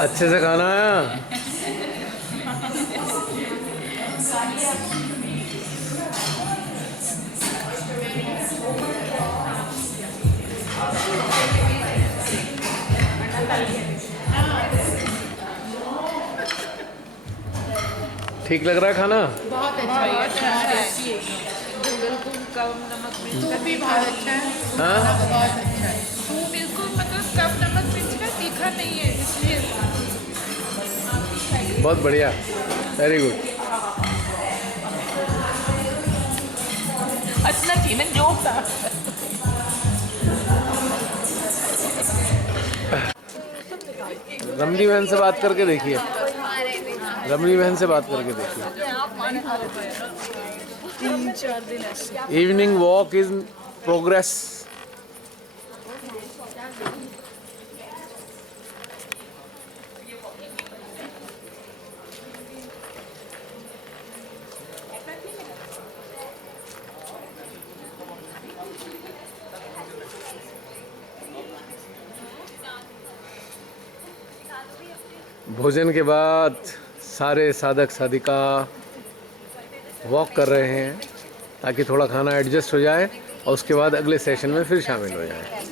अच्छे से खाना आया। ठीक लग रहा है खाना? बहुत अच्छा है, अच्छा है, बिल्कुल कम नमक मिर्च का भी बहुत अच्छा है। हाँ, खाना बहुत अच्छा है, बिल्कुल मतलब कम नमक मिर्च का, तीखा नहीं है इसलिए। बहुत बढ़िया, वेरी गुड। हंसना चाहिए ना, जोक था। रमणी बहन से बात करके देखिए, रमणी बहन से बात करके देखिए। 3-4 दिन ऐसे। Evening walk is progress. भोजन के बाद सारे साधक साधिका वॉक कर रहे हैं ताकि थोड़ा खाना एडजस्ट हो जाए और उसके बाद अगले सेशन में फिर शामिल हो जाए।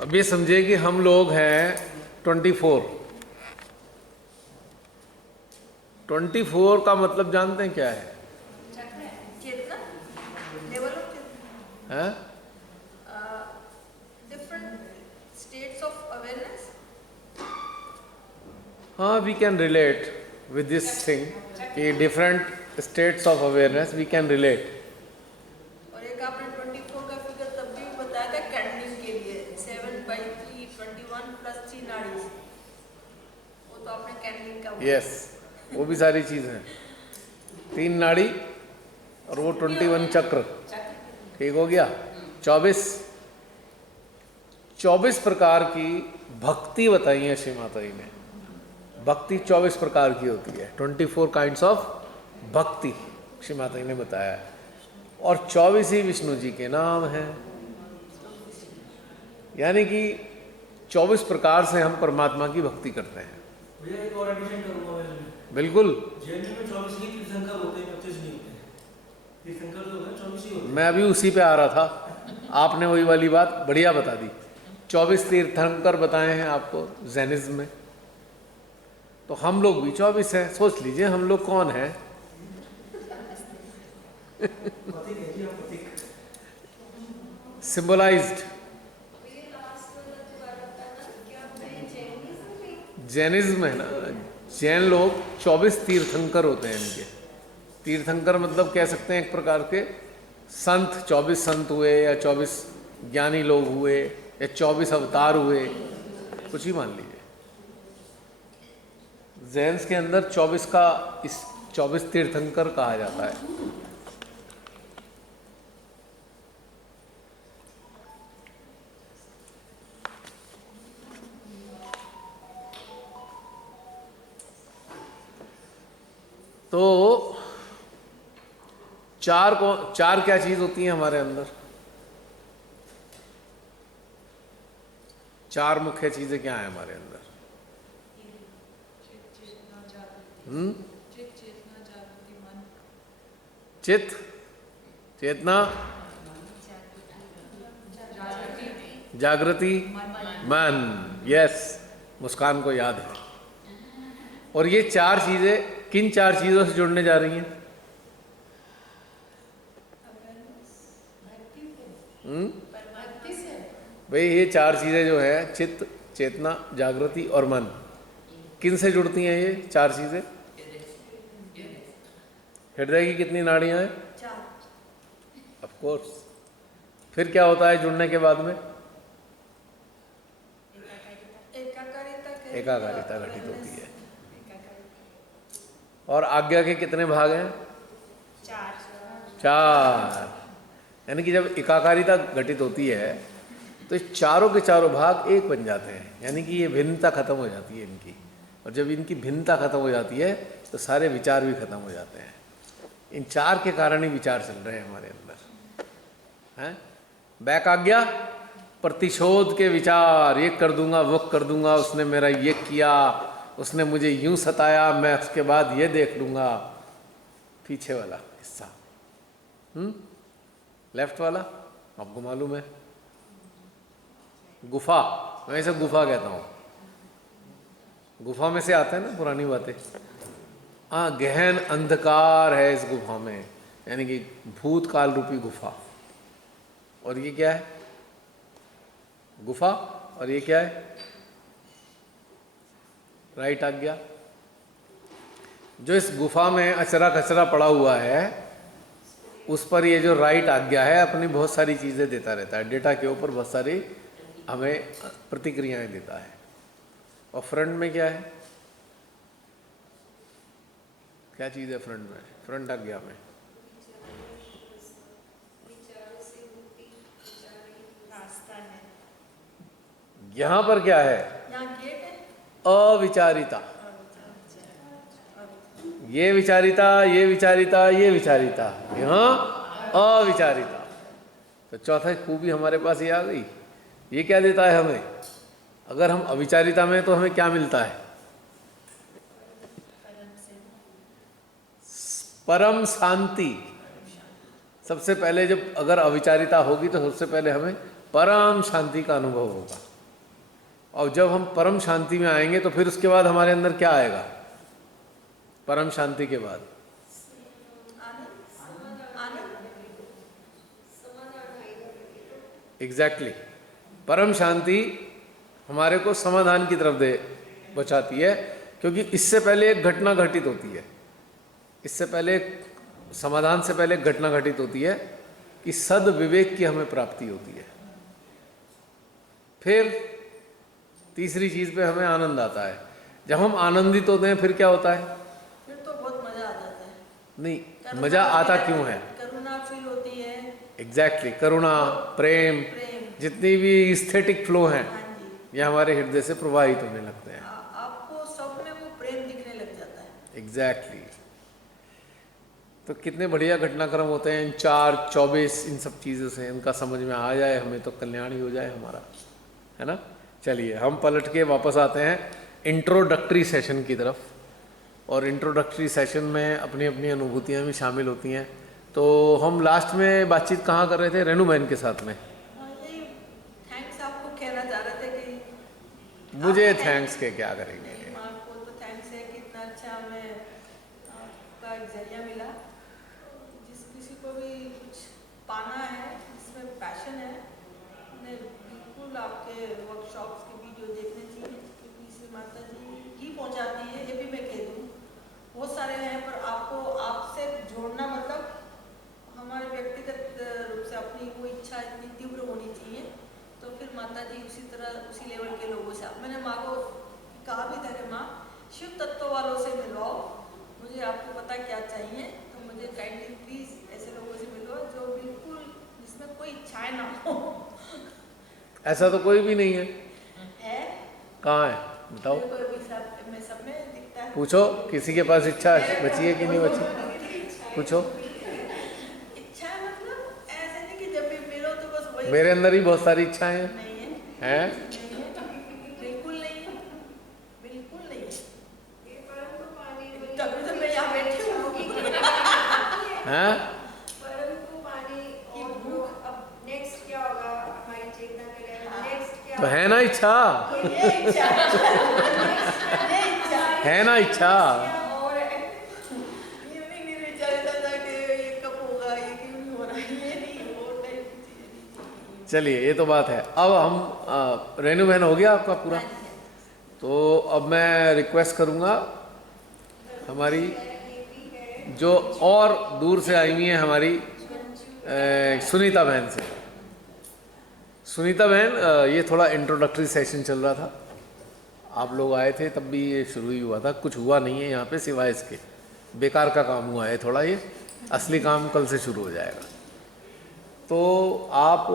अब ये समझिए कि हम लोग हैं 24 का मतलब जानते हैं क्या है? हैं? हाँ, we can relate with this thing कि different states of awareness we can relate. और एक आपने 24 का फिगर तब भी बताया था कैंडलिंग के लिए 7/3 21 + 3 नाड़ी, वो तो आपने कैंडलिंग का बोला। यस, वो भी सारी चीज़ हैं। 3 नाड़ी और वो 21 चक्र, ठीक हो गया। 24 प्रकार की भक्ति बताई है श्री माता जी ने। भक्ति 24 प्रकार की होती है, 24 काइंड्स ऑफ भक्ति श्री माता जी ने बताया है। और 24 ही विष्णु जी के नाम हैं, यानी कि 24 प्रकार से हम परमात्मा की भक्ति करते हैं। भैया एक और एडिशन करूंगा मैं। बिल्कुल, जैन में 24 ही तीर्थंकर होते हैं, 25 नहीं होते हैं। तीर्थंकर जो है 24 ही होते हैं। मैं अभी उसी पे आ रहा था, आपने वही वाली बात बढ़िया बता दी। 24 तीर्थंकर बताए हैं आपको जैनिज्म में, तो हम लोग भी 24 हैं। सोच लीजिए हम लोग कौन हैं। प्रतीक है जी, आप प्रतीक। सिंबलाइज्ड। जैनिज्म है ना, जैन लोग 24 तीर्थंकर होते हैं इनके। तीर्थंकर मतलब कह सकते हैं एक प्रकार के संत, 24 संत हुए या 24 ज्ञानी लोग हुए या 24 अवतार हुए, कुछ ही मान लीजिए। जैन्स के अंदर 24 का, इस 24 तीर्थंकर कहा जाता है। तो चार क्या चीज होती है हमारे अंदर? 4 मुख्य चीजें क्या है हमारे अंदर? चित्त, चेतना, जागृति, मन। यस, मुस्कान को याद है। और ये 4 चीजें किन 4 चीजों से जुड़ने जा रही हैं? भाई ये 4 चीजें जो है, चित्त, चेतना, जागृति और मन, किन से जुड़ती हैं ये 4 चीजें? हृदय की कितनी नाड़ियां हैं? 4। Of course. फिर क्या होता है जुड़ने के बाद में? एकाकारिता एकाकारिता घटित होती है। और आज्ञा के कितने भाग हैं? 4। यानी कि जब एकाकारिता घटित होती है तो ये चारों के चारों भाग एक बन जाते हैं, यानी कि ये भिन्नता खत्म हो जाती है इनकी। और जब इनकी भिन्नता खत्म हो जाती है तो सारे विचार भी खत्म हो जाते हैं। इन 4 के कारण ही विचार चल रहे हैं हमारे अंदर, हैं? बैक आज्ञा प्रतिशोध के विचार, ये कर दूंगा वो कर दूंगा, उसने मेरा ये किया, उसने मुझे यूं सताया, मैं उसके बाद ये देख लूंगा। पीछे वाला हिस्सा, लेफ्ट वाला आपको मालूम है, गुफा, मैं इसे गुफा कहता हूँ। गुफा में से आते हैं ना पुरानी बातें। हाँ, गहन अंधकार है इस गुफा में, यानी कि भूतकाल रूपी गुफा। और ये क्या है? गुफा। और ये क्या है? राइट आज्ञा। जो इस गुफा में अचरा कचरा पड़ा हुआ है उस पर ये जो राइट आज्ञा है अपनी बहुत सारी चीज़ें देता रहता है, डेटा के ऊपर बहुत सारी हमें प्रतिक्रियाएं देता है। और फ्रंट में क्या है? क्या चीज़ है फ्रंट में? फ्रंट आज्ञा में यहाँ पर क्या है? यहाँ गेट है, अविचारिता। ये विचारिता, ये विचारिता, ये विचारिता, यहाँ अविचारिता। तो चौथा खूबी हमारे पास ये आ गई। ये क्या देता है हमें? अगर हम अविचारिता में तो हमें क्या मिलता है? परम शांति। सबसे पहले जब अगर अविचारिता होगी तो सबसे पहले हमें परम शांति का अनुभव होगा। और जब हम परम शांति में आएंगे तो फिर उसके बाद हमारे अंदर क्या आएगा? परम शांति के बाद एग्जैक्टली परम शांति हमारे को समाधान की तरफ दे पहुंचाती है, क्योंकि इससे पहले एक घटना घटित होती है। इससे पहले समाधान से पहले एक घटना घटित होती है कि सद विवेक की हमें प्राप्ति होती है। फिर तीसरी चीज पे हमें आनंद आता है। जब हम आनंदित होते हैं फिर क्या होता है? फिर तो बहुत मजा आ जाता है। नहीं, मजा आता क्यों है? करुणा फील होती है। एग्जैक्टली करुणा, प्रेम, जितनी भी एस्थेटिक फ्लो हैं हाँ जी, ये हमारे हृदय से प्रवाहित होने लगते हैं। आपको सब में वो प्रेम दिखने लग जाता है। एग्जैक्टली तो कितने बढ़िया घटनाक्रम होते हैं इन 4, 24 इन सब चीज़ों से। इनका समझ में आ जाए हमें तो कल्याण ही हो जाए हमारा, है ना। चलिए हम पलट के वापस आते हैं इंट्रोडक्टरी सेशन की तरफ। और इंट्रोडक्टरी सेशन में अपनी अपनी अनुभूतियाँ भी शामिल होती हैं। तो हम लास्ट में बातचीत कहाँ कर रहे थे? रेणु बहन के साथ में। यही थैंक्स आपको कहना चाह रहे थे कि मुझे थैंक्स के क्या करेंगे? आपको तो थैंक्स है कि इतना अच्छा हमें आपका एक जरिया मिला। जिस किसी को भी कुछ पाना है, जिसमें पैशन है, उन्हें बिल्कुल आपके वर्कशॉप्स के वीडियो देखने चाहिए, क्योंकि इससे माता जी ही पहुंचाती है। ये भी मैं कह दूँ, बहुत सारे हैं, पर आपको आपसे जोड़ना मतलब हमारे व्यक्तिगत रूप से अपनी वो इच्छा इतनी तीव्र होनी चाहिए। तो फिर माता जी उसी तरह उसी लेवल के लोगों से, मैंने माँ को कहा भी था कि माँ शिव तत्व वालों से मिलवाओ, मुझे आपको पता क्या चाहिए, तो मुझे काइंडली प्लीज ऐसे लोगों से मिलो जो बिल्कुल जिसमें कोई इच्छाएं ना हो। ऐसा तो कोई भी नहीं है। कहाँ है बताओ? मैं सब में दिखता है। पूछो किसी के पास इच्छा बची है कि नहीं बची? पूछो। इच्छा मतलब ऐसे नहीं कि जब भी मिलो तो बस वही। मेरे अंदर ही बहुत सारी इच्छाएं हैं। नहीं है, हैं? बिल्कुल नहीं है, बिल्कुल नहीं है। तभी तो मैं यहाँ बैठी हूँ। हैं? परंतु पानी और भूख, अब नेक्स्ट क्या होगा हमारी चेतना के लिए? नेक्स्ट क्या तो है ना इच्छा? ये इच्छा ये इच्छा है ना इच्छा? और ये नहीं विचारता था कि ये कब होगा, ये क्यों नहीं हो रहा, ये नहीं वो नहीं। चलिए ये तो बात है। अब हम रेणु बहन हो गया आपका पूरा। तो अब मैं रिक्वेस्ट करूँगा हमारी जो और दूर से आई हुई हैं हमारी सुनीता बहन से। सुनीता बहन, ये थोड़ा इंट्रोडक्टरी सेशन चल रहा था आप लोग आए थे तब भी ये शुरू ही हुआ था, कुछ हुआ नहीं है यहाँ पे सिवाय इसके, बेकार का काम हुआ है थोड़ा, ये असली काम कल से शुरू हो जाएगा। तो आप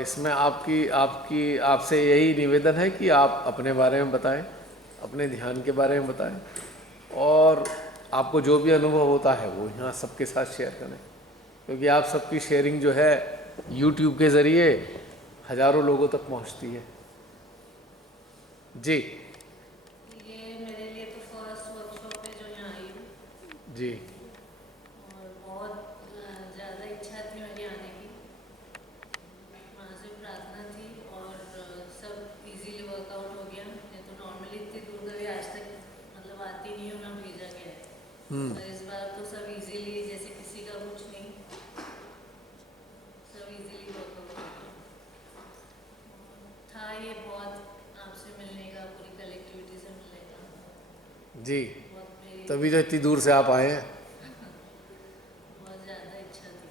इसमें आपसे यही निवेदन है कि आप अपने बारे में बताएं, अपने ध्यान के बारे में बताएं, और आपको जो भी अनुभव होता है वो यहाँ सबके साथ शेयर करें, क्योंकि आप सबकी शेयरिंग जो है YouTube के ज़रिए हज़ारों लोगों तक पहुँचती है। जी ये मेरे लिए तो फर्स्ट वर्कशॉप है जो यहाँ आई हूँ, जी और बहुत ज़्यादा इच्छा थी मेरी आने की, माँ से प्रार्थना थी, और सब इजीली वर्कआउट हो गया। नहीं तो नॉर्मली इतनी दूर कभी आज तक मतलब आती नहीं हूँ, ना भेजा गया है। और इस बार तो सब इजीली, जैसे किसी का कुछ नहीं, सब इजीली वर्कआउट हो गया था। ये बहुत आपसे मिलने का, पूरी कलेक्टिविटी से मिलने का जी, बहुत मेरी तभी तो इतनी दूर से आप आए हैं। बहुत ज़्यादा इच्छा थी,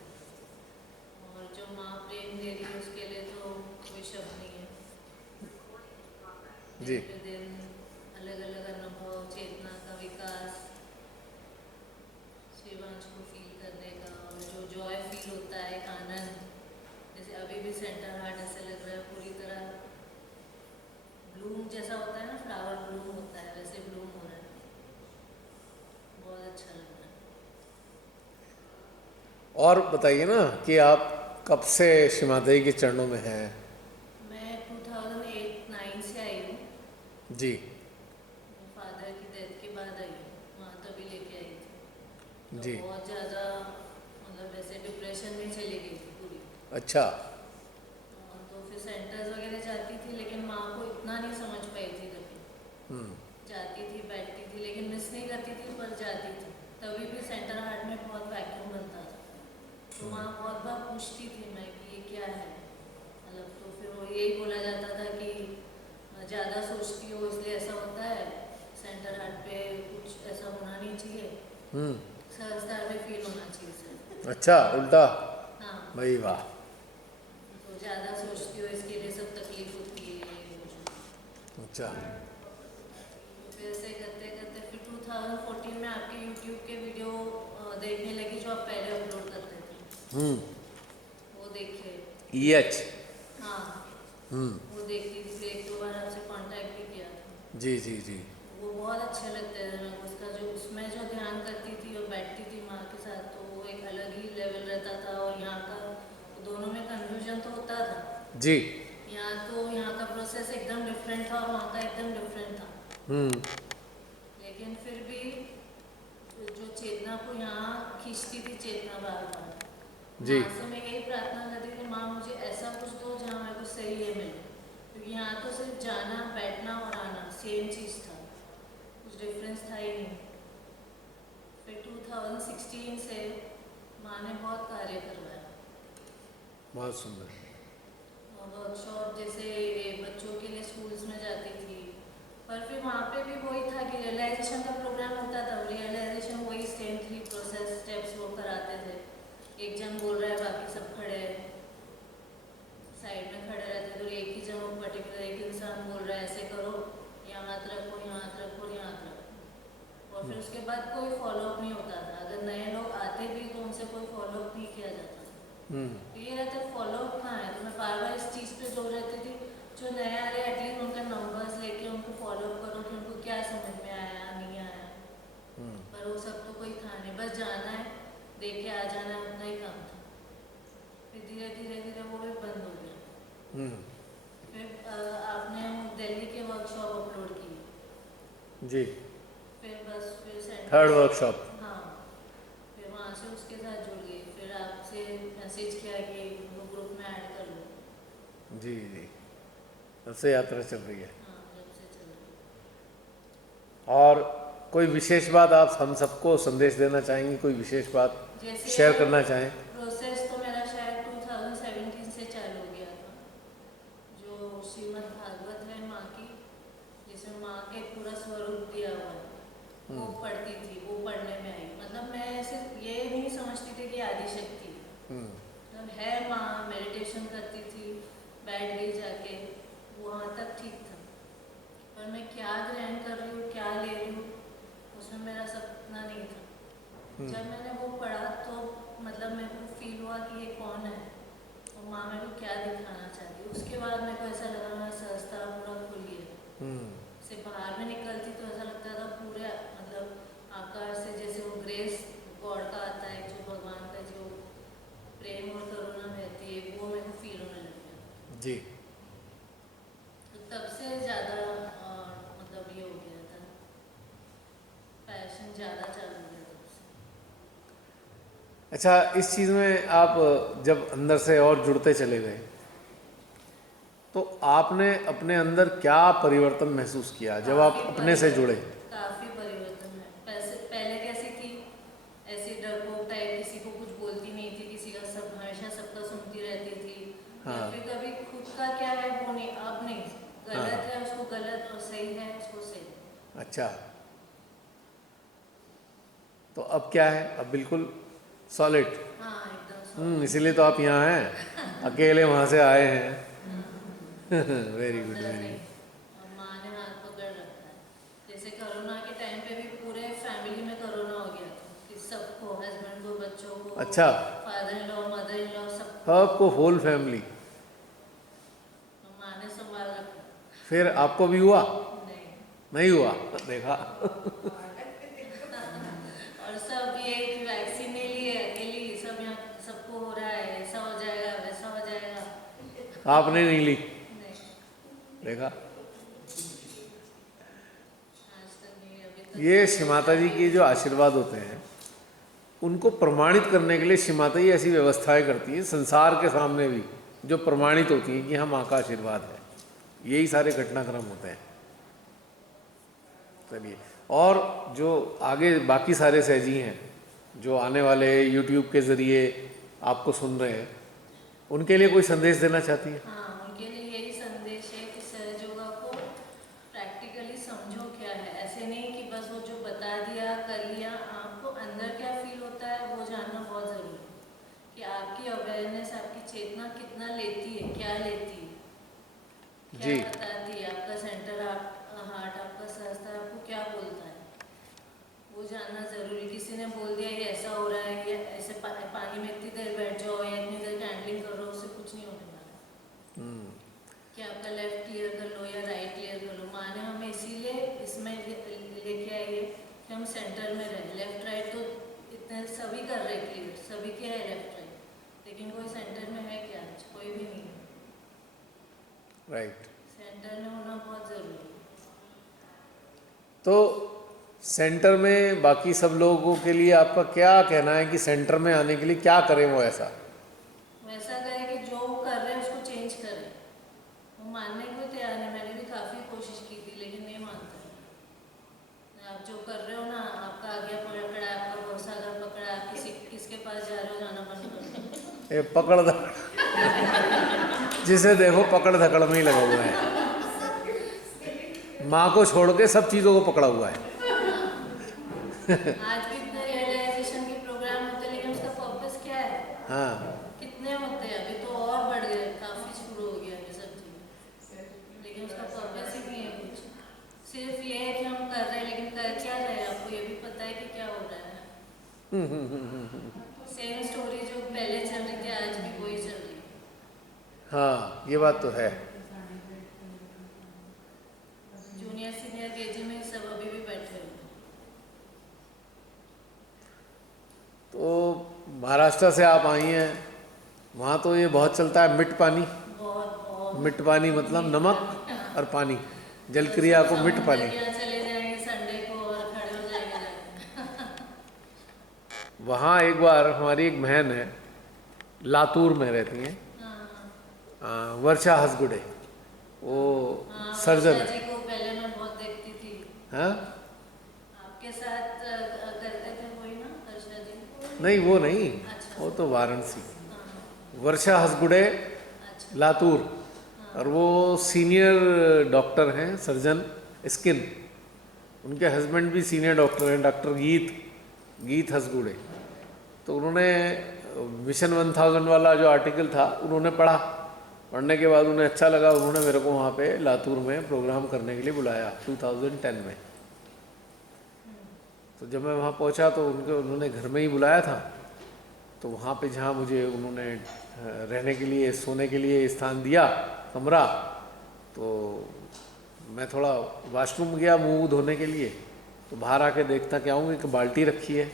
और जो माँ प्रेम दे रही है उसके लिए तो कोई शब्द नहीं है। जी। दिन पे दिन अलग अलग अनुभव, चेतना का विकास, शिवांश को फील करने का, और जो जॉय फील होता है, एक आनंद, जैसे अभी भी सेंटर हार्ट ऐसे लग रहा है पूरी तरह ब्लूम जैसा होता है ना, फ्लावर ब्लूम होता है वैसे ब्लूम हो रहा है, बहुत अच्छा लग रहा है। और बताइए ना कि आप कब से शिमादेवी के चरणों में हैं? मैं 2008-9 से आई हूँ। जी फादर की डेथ के बाद आई हूँ, माँ तभी लेके आई थी। तो जी। बहुत ज़्यादा मतलब वैसे डिप्रेशन में चली गई थी पूरी। अच्छा। तो फिर सेंटर्स वगैरह जाती थी, लेकिन माँ को इतना नहीं समझ पाई थी कभी। जाती थी, बैठती थी, लेकिन मिस नहीं करती थी, पर जाती थी। तभी भी सेंटर हार्ट में बहुत वैक्यूम बनता था, तो माँ बहुत बार पूछती थी मैं कि ये क्या है, मतलब तो फिर वो यही बोला जाता था कि ज़्यादा सोचती हो इसलिए ऐसा होता है, सेंटर हार्ट पे कुछ ऐसा होना नहीं चाहिए, सहजता में फील होना चाहिए सर। अच्छा, उल्टा? हाँ, भाई वाह। तो ज़्यादा सोचती हो इसके लिए सब तकलीफ होती है, ये वो। अच्छा। तो फिर ऐसे करते करते फिर 2014 में आपके YouTube के वीडियो देखने लगी जो आप पहले अपलोड करते थे, वो देखे। EH। हाँ, वो देखती थी, फिर एक दो बार आपसे कांटेक्ट भी किया था। जी जी जी। वो बहुत अच्छे लगते थे मेरे को, उसका जो उसमें जो ध्यान करती थी और बैठती थी माँ के साथ, तो वो एक अलग ही लेवल रहता था। और यहाँ का दोनों में कन्फ्यूजन तो होता था जी। यहाँ का प्रोसेस एकदम डिफरेंट था और वहाँ का एकदम डिफरेंट था। लेकिन फिर भी जो चेतना को यहाँ खींचती थी, चेतना बार बार जी। माँ से मैं यही प्रार्थना करती थी, माँ मुझे ऐसा कुछ दो जहाँ मेरे को सही है मिले, क्योंकि यहाँ तो सिर्फ जाना, बैठना और आना सेम चीज़ था, कुछ डिफरेंस था ही नहीं। फिर 2016 से माँ ने बहुत कार्य करवाया, बहुत सुंदर। वर्कशॉप जैसे बच्चों के लिए स्कूल्स में जाती थी, पर फिर वहाँ पे भी वही था कि रियलाइजेशन का प्रोग्राम होता था, रियलाइजेशन वही सेम 3 प्रोसेस स्टेप्स वो कराते थे। एक जन बोल रहा है, बाकी सब खड़े साइड में खड़े रहते, तो एक ही जन वो पर्टिकुलर एक इंसान बोल रहा है ऐसे करो, यहाँ हाथ रखो, यहाँ हाथ रखो, यहाँ हाथ रखो, और फिर उसके बाद कोई फॉलोअप नहीं होता था। अगर नए लोग आते भी तो उनसे कोई फॉलोअप नहीं किया जाता था। तो ये रहता फॉलोअप कहाँ है, तो मैं बार बार इस चीज़ पे जोर रहती थी, जो नए आ रहे एटलीस्ट उनका नंबर्स लेके उनको फॉलोअप करो कि उनको क्या समझ में आया नहीं आया। पर वो सब तो कोई था नहीं, बस जाना है, देख के आ जाना है, उतना ही काम था। फिर धीरे धीरे धीरे वो भी बंद हो गया। फिर आपने दिल्ली के वर्कशॉप अपलोड किए जी। फिर बस फिर सेंटर 3rd वर्कशॉप। हाँ, फिर वहाँ से उसके साथ जुड़ गई, फिर आपसे मैसेज किया कि वो ग्रुप में ऐड कर लो। जी जी, तब से यात्रा चल रही है। हाँ, जब से चल रही। और कोई विशेष बात आप हम सबको संदेश देना चाहेंगी, कोई विशेष बात जैसे शेयर करना चाहें? प्रोसेस तो मेरा शायद 2017 से चालू हो गया था, जो श्रीमद् भागवत है माँ की, जिसमें माँ के पूरा स्वरूप दिया हुआ है, वो पढ़ती थी, वो पढ़ने में आई। मतलब मैं ऐसे ये नहीं समझती थी कि आदिशक्ति मतलब है माँ, मेडिटेशन करती थी, बैठ गई जाके, वहाँ तक ठीक था। पर पर मैं क्या ग्रहण कर रही हूँ, क्या ले रही हूँ, उसमें मेरा सपना नहीं था। जब मैंने वो पढ़ा तो मतलब मेरे को फील हुआ कि ये कौन है और माँ मेरे को क्या दिखाना चाहती है। उसके बाद मेरे को ऐसा लगा मेरा सहस्त्र पूरा खुल गया। से बाहर में निकलती तो ऐसा लगता था पूरे मतलब आकाश से जैसे वो ग्रेस गॉड का आता है, जो भगवान का जो प्रेम और करुणा रहती है, वो मेरे को फील होने लग गया। जी। तो तब से ज़्यादा मतलब ये हो गया था, पैशन ज़्यादा चालू हो गया तब से। अच्छा, इस चीज़ में आप जब अंदर से और जुड़ते चले गए तो आपने अपने अंदर क्या परिवर्तन महसूस किया जब आप अपने से जुड़े? काफ़ी परिवर्तन है। पहले कैसी थी, ऐसी डरपोक टाइप, किसी को कुछ बोलती नहीं थी, किसी का सब हमेशा सबका सुनती रहती थी। हाँ। या फिर कभी खुद का क्या है वो नहीं, अब नहीं, गलत हाँ। है उसको गलत और सही है उसको सही। अच्छा, तो अब क्या है? अब बिल्कुल सॉलिड। हाँ एकदम इसीलिए तो आप यहाँ हैं, अकेले वहाँ से आए हैं। Very good, very good. और माँ ने हाथ पकड़ रखा है। जैसे कोरोना के टाइम पे भी पूरे फैमिली में कोरोना हो गया था कि सबको, हस्बैंड को, बच्चों को, अच्छा। Father in law, mother in law, सब आपको होल फैमिली, माँ ने संभाल रखा। फिर आपको भी हुआ? नहीं, नहीं हुआ? देखा। और सब ये कि वैक्सीन नहीं लिए, अकेली सब यहाँ सबको हो रहा है, ऐसा हो जाएगा वैसा हो जाएगा। आपने नहीं ली? नहीं, देखा। आज तक नहीं, अभी तक। ये श्री माता जी के जो आशीर्वाद होते हैं उनको प्रमाणित करने के लिए श्री माता जी ऐसी व्यवस्थाएं करती हैं संसार के सामने भी, जो प्रमाणित होती हैं कि हाँ माँ का आशीर्वाद है। यही सारे घटनाक्रम होते हैं। चलिए, और जो आगे बाकी सारे सहजी हैं जो आने वाले यूट्यूब के ज़रिए आपको सुन रहे हैं, उनके लिए कोई संदेश देना चाहती है? हाँ, उनके लिए यही संदेश है कि सहज योगा को प्रैक्टिकली समझो क्या है। ऐसे नहीं कि बस वो जो बता दिया कर लिया, आपको अंदर क्या फील होता है वो जानना बहुत ज़रूरी है कि आपकी अवेयरनेस, आपकी चेतना कितना लेती है, क्या लेती है, क्या बताती है, आपका सेंटर, हार्ट, आपका सहस्त्र आपको क्या बोलता है, वो जानना ज़रूरी। किसी ने बोल दिया ये ऐसा हो रहा है, ये ऐसे पानी में इतनी देर बैठ जाओ या इतनी देर कैंडलिंग करो, उससे कुछ नहीं होने वाला। कि आपका लेफ्ट क्लियर कर लो या राइट क्लियर कर लो। माँ ने हमें इसीलिए इसमें लेके आई है कि हम सेंटर में रहें। लेफ्ट राइट तो इतने सभी कर रहे क्लियर, सभी के है लेफ्ट राइट, लेकिन कोई सेंटर में है क्या? कोई भी नहीं है। राइट। सेंटर में होना बहुत ज़रूरी है। तो सेंटर में बाकी सब लोगों के लिए आपका क्या कहना है कि सेंटर में आने के लिए क्या करें? वो ऐसा वैसा करें कि जो वो कर रहे हैं उसको चेंज करें। वो मानने को तैयार नहीं। मैंने भी काफ़ी कोशिश की थी लेकिन नहीं मानते। आप जो कर रहे हो ना, आपका आगे पकड़ा है, आपका भरोसा अगर पकड़ा है, आप किसके पास जा रहे हो, जाना बंद करो। ये पकड़ धकड़, जिसे देखो पकड़ धकड़ में ही लगा हुआ है। माँ को छोड़ के सब चीज़ों को पकड़ा हुआ है। आज भी इतने रियलाइजेशन के प्रोग्राम होते हैं लेकिन उसका पर्पस क्या है? हाँ, कितने होते हैं? अभी तो और बढ़ गए, काफ़ी शुरू हो गया ये सब चीज़, लेकिन उसका पर्पस ही नहीं है कुछ। सिर्फ ये है कि हम कर रहे हैं, लेकिन कर क्या रहे हैं आपको ये भी पता है कि क्या हो रहा है। सेम स्टोरी जो पहले चल रही थी आज भी वही चल रही है। हाँ, ये बात तो है। जूनियर सीनियर केजी में सब अभी भी बैठे हुए। तो महाराष्ट्र से आप आई हैं, वहाँ तो ये बहुत चलता है मिट पानी। बहुत मिट पानी मतलब नमक और पानी, जल क्रिया को मिट पानी। चले जाएंगे संडे को और खड़े हो जाएंगे। वहाँ एक बार हमारी एक बहन है, लातूर में रहती हैं, वर्षा हसगुडे, वो सर्जन है। जी को पहले मैं बहुत देखती थी। हाँ, आपके साथ करते थे वही ना वर्षा जी? नहीं वो नहीं, अच्छा। वो तो वाराणसी। हाँ, वर्षा हसगुडे अच्छा। लातूर, और वो सीनियर डॉक्टर हैं, सर्जन स्किन। उनके हस्बैंड भी सीनियर डॉक्टर हैं, डॉक्टर गीत हसगुडे। तो उन्होंने मिशन 1000 वाला जो आर्टिकल था उन्होंने पढ़ा, पढ़ने के बाद उन्हें अच्छा लगा, उन्होंने मेरे को वहाँ पे लातूर में प्रोग्राम करने के लिए बुलाया 2010 में। तो जब मैं वहाँ पहुँचा तो उन्होंने घर में ही बुलाया था। तो वहाँ पे जहाँ मुझे उन्होंने रहने के लिए, सोने के लिए स्थान दिया, कमरा, तो मैं थोड़ा वॉशरूम गया मुँह धोने के लिए। तो बाहर आके देखता क्या हूँ, एक बाल्टी रखी है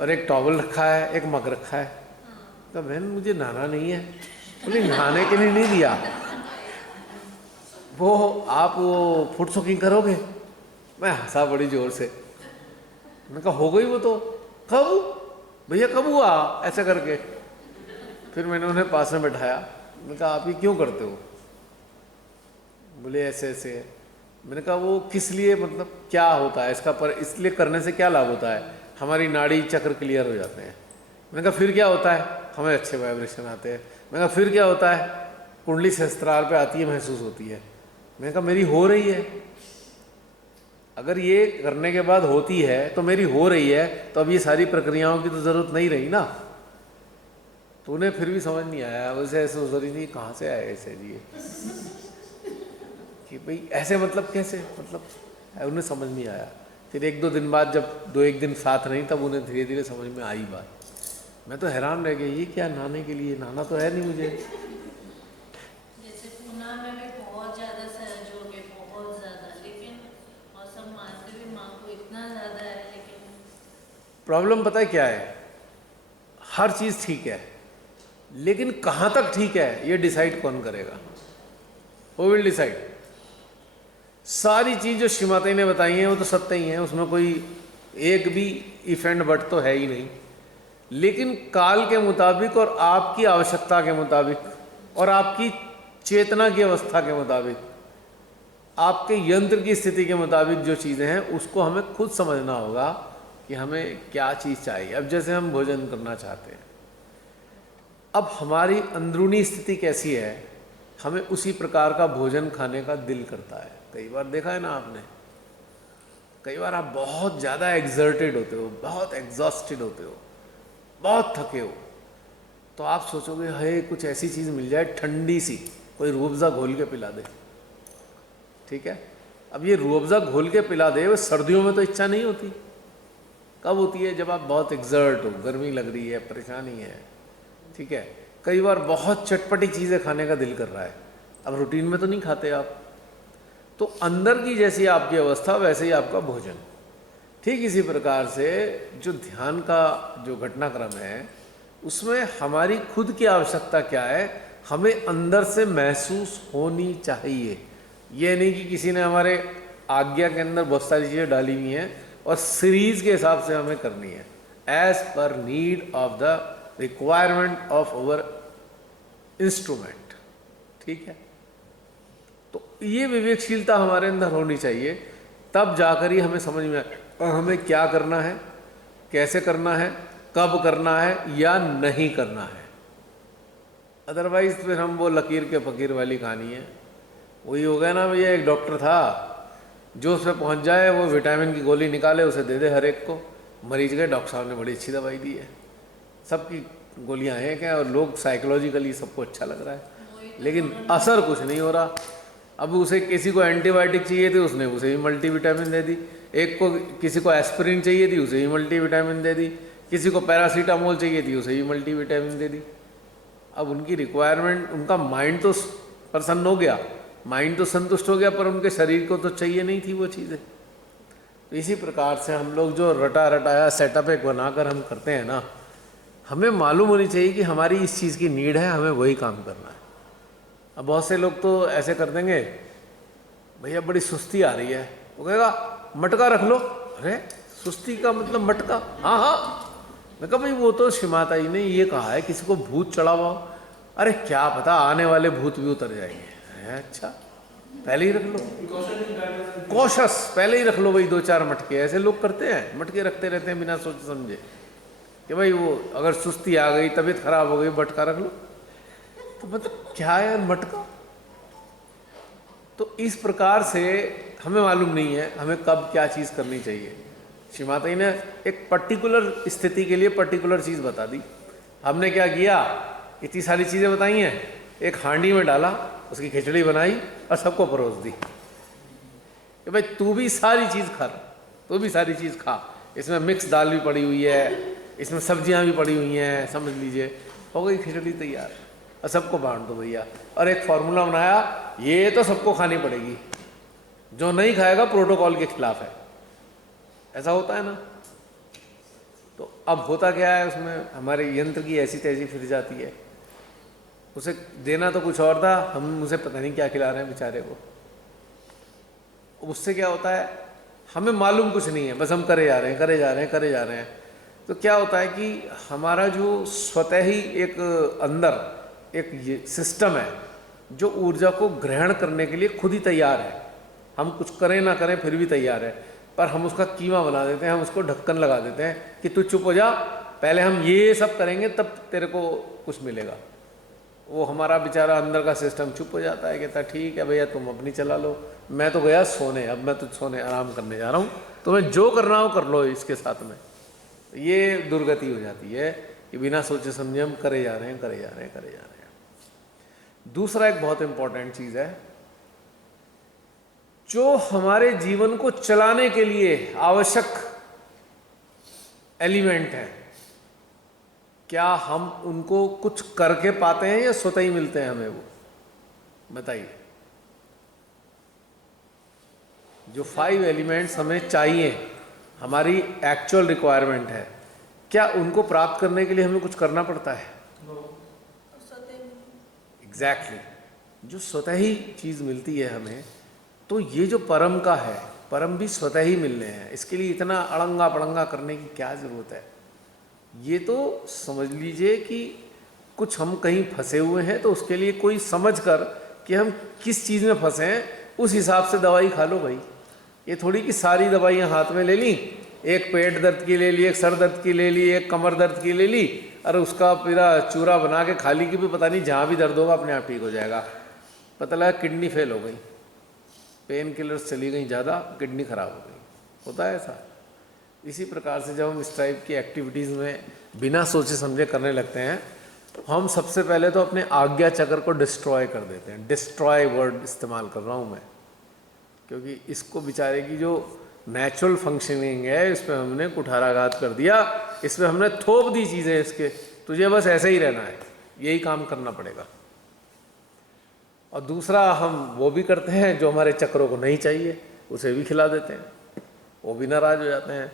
और एक टॉवल रखा है, एक मग रखा है। तो बहन मुझे नहाना नहीं है। बोले नहाने के लिए नहीं दिया, वो आप वो फुट सोकिंग करोगे। मैं हंसा बड़ी जोर से। मैंने कहा हो गई वो तो। कब भैया, कब हुआ, ऐसे करके। फिर मैंने उन्हें पास में बैठाया। मैंने कहा आप ये क्यों करते हो? बोले ऐसे ऐसे। मैंने कहा वो किस लिए, मतलब क्या होता है इसका, पर इसलिए करने से क्या लाभ होता है? हमारी नाड़ी चक्र क्लियर हो जाते हैं। मैंने कहा फिर क्या होता है? हमें अच्छे वाइब्रेशन आते हैं। मैंने कहा फिर क्या होता है? कुंडली सहस्त्रार पे आती है, महसूस होती है। मैंने कहा मेरी हो रही है। अगर ये करने के बाद होती है तो मेरी हो रही है, तो अब ये सारी प्रक्रियाओं की तो ज़रूरत नहीं रही ना। तो उन्हें फिर भी समझ नहीं आया। वैसे ऐसे सोच रही थी कहाँ से आए ऐसे जी कि भाई ऐसे मतलब कैसे, मतलब उन्हें समझ नहीं आया। फिर 1-2 दिन बाद जब 2-1 दिन साथ नहीं, तब उन्हें धीरे धीरे समझ में आई बात। मैं तो हैरान रह गया, ये क्या नहाने के लिए, नहाना तो है नहीं मुझे। जैसे पूना में भी बहुत ज़्यादा सहयोग है, बहुत ज़्यादा, लेकिन और सब मानते भी माँ को इतना ज़्यादा है, लेकिन प्रॉब्लम पता है क्या है? हर चीज़ ठीक है, लेकिन कहाँ तक ठीक है ये डिसाइड कौन करेगा? वो विल डिसाइड। सारी चीज़ जो श्रीमाता ने बताई हैं वो तो सत्य ही है, उसमें कोई एक भी इफ एंड बट तो है ही नहीं। लेकिन काल के मुताबिक और आपकी आवश्यकता के मुताबिक और आपकी चेतना की अवस्था के मुताबिक, आपके यंत्र की स्थिति के मुताबिक जो चीज़ें हैं उसको हमें खुद समझना होगा कि हमें क्या चीज़ चाहिए। अब जैसे हम भोजन करना चाहते हैं, अब हमारी अंदरूनी स्थिति कैसी है, हमें उसी प्रकार का भोजन खाने का दिल करता है। कई बार देखा है ना आपने, कई बार आप बहुत ज़्यादा एग्जर्टेड होते हो, बहुत एग्जॉस्टेड होते हो, बहुत थके हो, तो आप सोचोगे है कुछ ऐसी चीज़ मिल जाए ठंडी सी, कोई रूह अफ़ज़ा घोल के पिला दे। ठीक है, अब ये रूह अफ़ज़ा घोल के पिला दे, वो सर्दियों में तो इच्छा नहीं होती। कब होती है? जब आप बहुत एग्जर्ट हो, गर्मी लग रही है, परेशानी है। ठीक है, कई बार बहुत चटपटी चीज़ें खाने का दिल कर रहा है, अब रूटीन में तो नहीं खाते आप। तो अंदर की जैसी आपकी अवस्था वैसे ही आपका भोजन। ठीक इसी प्रकार से जो ध्यान का जो घटनाक्रम है उसमें हमारी खुद की आवश्यकता क्या है, हमें अंदर से महसूस होनी चाहिए। ये नहीं कि किसी ने हमारे आज्ञा के अंदर बहुत सारी चीज़ें डाली हुई हैं और सीरीज के हिसाब से हमें करनी है, as per need of the requirement of our instrument. ठीक है, तो ये विवेकशीलता हमारे अंदर होनी चाहिए, तब जाकर ही हमें समझ में आए और हमें क्या करना है, कैसे करना है, कब करना है या नहीं करना है। अदरवाइज फिर हम वो लकीर के फ़कीर वाली कहानी है। वही हो गया ना भैया, एक डॉक्टर था जो उस पर पहुँच जाए वो विटामिन की गोली निकाले उसे दे दे हर एक को। मरीज गए, डॉक्टर साहब ने बड़ी अच्छी दवाई दी है, सबकी गोलियां हैं क्या, और लोग साइकोलॉजिकली सबको अच्छा लग रहा है, लेकिन असर कुछ नहीं हो रहा। अब उसे किसी को एंटीबायोटिक चाहिए थी, उसने उसे भी मल्टीविटामिन दे दी। एक को किसी को एस्पिरिन चाहिए थी, उसे भी मल्टीविटामिन दे दी। किसी को पैरासीटामोल चाहिए थी, उसे भी मल्टीविटामिन दे दी। अब उनकी रिक्वायरमेंट, उनका माइंड तो प्रसन्न हो गया, माइंड तो संतुष्ट हो गया, पर उनके शरीर को तो चाहिए नहीं थी वो चीज़ें। तो इसी प्रकार से हम लोग जो रटा रटाया सेटअप एक बनाकर हम करते हैं ना, हमें मालूम होनी चाहिए कि हमारी इस चीज़ की नीड है, हमें वही काम करना है। अब बहुत से लोग तो ऐसे कर देंगे, भैया बड़ी सुस्ती आ रही है, वो कहेगा मटका रख लो। अरे सुस्ती का मतलब मटका? हाँ हाँ। मैं कहा भाई वो तो श्रीमाता जी ने ये कहा है किसी को भूत चढ़ा हुआ। अरे क्या पता आने वाले भूत भी उतर जाएंगे। अच्छा पहले ही रख लो, कॉशस पहले ही रख लो भाई 2-4 मटके। ऐसे लोग करते हैं, मटके रखते रहते हैं बिना सोचे समझे कि भाई वो अगर सुस्ती आ गई, तबीयत खराब हो गई, मटका रख लो। तो मतलब क्या है यार मटका? तो इस प्रकार से हमें मालूम नहीं है हमें कब क्या चीज़ करनी चाहिए। श्री माता जी ने एक पर्टिकुलर स्थिति के लिए पर्टिकुलर चीज़ बता दी। हमने क्या किया, इतनी सारी चीज़ें बताई हैं, एक हांडी में डाला, उसकी खिचड़ी बनाई और सबको परोस दी कि भाई तू भी सारी चीज़ खा, तू भी सारी चीज़ खा। इसमें मिक्स दाल भी पड़ी हुई है, इसमें सब्जियां भी पड़ी हुई हैं, समझ लीजिए हो गई खिचड़ी तैयार और सबको बांट दो भैया। और एक फॉर्मूला बनाया, ये तो सबको खानी पड़ेगी, जो नहीं खाएगा प्रोटोकॉल के खिलाफ है। ऐसा होता है ना। तो अब होता क्या है, उसमें हमारे यंत्र की ऐसी तेजी फिर जाती है। उसे देना तो कुछ और था, हम उसे पता नहीं क्या खिला रहे हैं बेचारे को। उससे क्या होता है, हमें मालूम कुछ नहीं है, बस हम करे जा रहे हैं, करे जा रहे हैं, करे जा रहे हैं। तो क्या होता है कि हमारा जो स्वतः ही एक अंदर एक ये सिस्टम है जो ऊर्जा को ग्रहण करने के लिए खुद ही तैयार है। हम कुछ करें ना करें फिर भी तैयार है, पर हम उसका कीमा बना देते हैं, हम उसको ढक्कन लगा देते हैं कि तू चुप हो जा, पहले हम ये सब करेंगे तब तेरे को कुछ मिलेगा। वो हमारा बेचारा अंदर का सिस्टम चुप हो जाता है, कहता ठीक है भैया तुम अपनी चला लो, मैं तो गया सोने, अब मैं तो सोने आराम करने जा रहा हूँ, तुम्हें जो करना हो कर लो इसके साथ में। ये दुर्गति हो जाती है कि बिना सोचे समझे हम करे जा रहे हैं, करे जा रहे हैं, करे जा रहे हैं। दूसरा एक बहुत इंपॉर्टेंट चीज़ है, जो हमारे जीवन को चलाने के लिए आवश्यक एलिमेंट हैं, क्या हम उनको कुछ करके पाते हैं या स्वतः ही मिलते हैं हमें? वो बताइए। जो 5 एलिमेंट्स हमें चाहिए, हमारी एक्चुअल रिक्वायरमेंट है, क्या उनको प्राप्त करने के लिए हमें कुछ करना पड़ता है? एग्जैक्टली। जो स्वतः ही चीज़ मिलती है हमें, तो ये जो परम का है, परम भी स्वतः ही मिलने हैं। इसके लिए इतना अड़ंगा पड़ंगा करने की क्या ज़रूरत है? ये तो समझ लीजिए कि कुछ हम कहीं फंसे हुए हैं, तो उसके लिए कोई समझ कर कि हम किस चीज़ में फंसे हैं उस हिसाब से दवाई खा लो भाई। ये थोड़ी कि सारी दवाइयाँ हाथ में ले ली, एक पेट दर्द की ले ली, एक सर दर्द की ले ली, एक कमर दर्द की ले ली, और उसका पूरा चूरा बना के खा ली कि भी पता नहीं जहाँ भी दर्द होगा अपने आप ठीक हो जाएगा। पता लगा किडनी फेल हो गई, पेन किलर्स चली गई ज़्यादा, किडनी खराब हो गई। होता है ऐसा। इसी प्रकार से जब हम इस टाइप की एक्टिविटीज़ में बिना सोचे समझे करने लगते हैं, हम सबसे पहले तो अपने आज्ञा चक्र को डिस्ट्रॉय कर देते हैं। डिस्ट्रॉय वर्ड इस्तेमाल कर रहा हूँ मैं, क्योंकि इसको बेचारे की जो नेचुरल फंक्शनिंग है इस पर हमने कुठाराघात कर दिया, इस पर हमने थोप दी चीज़ें इसके, तुझे बस ऐसे ही रहना है, यही काम करना पड़ेगा। और दूसरा हम वो भी करते हैं जो हमारे चक्रों को नहीं चाहिए, उसे भी खिला देते हैं, वो भी नाराज़ हो जाते हैं,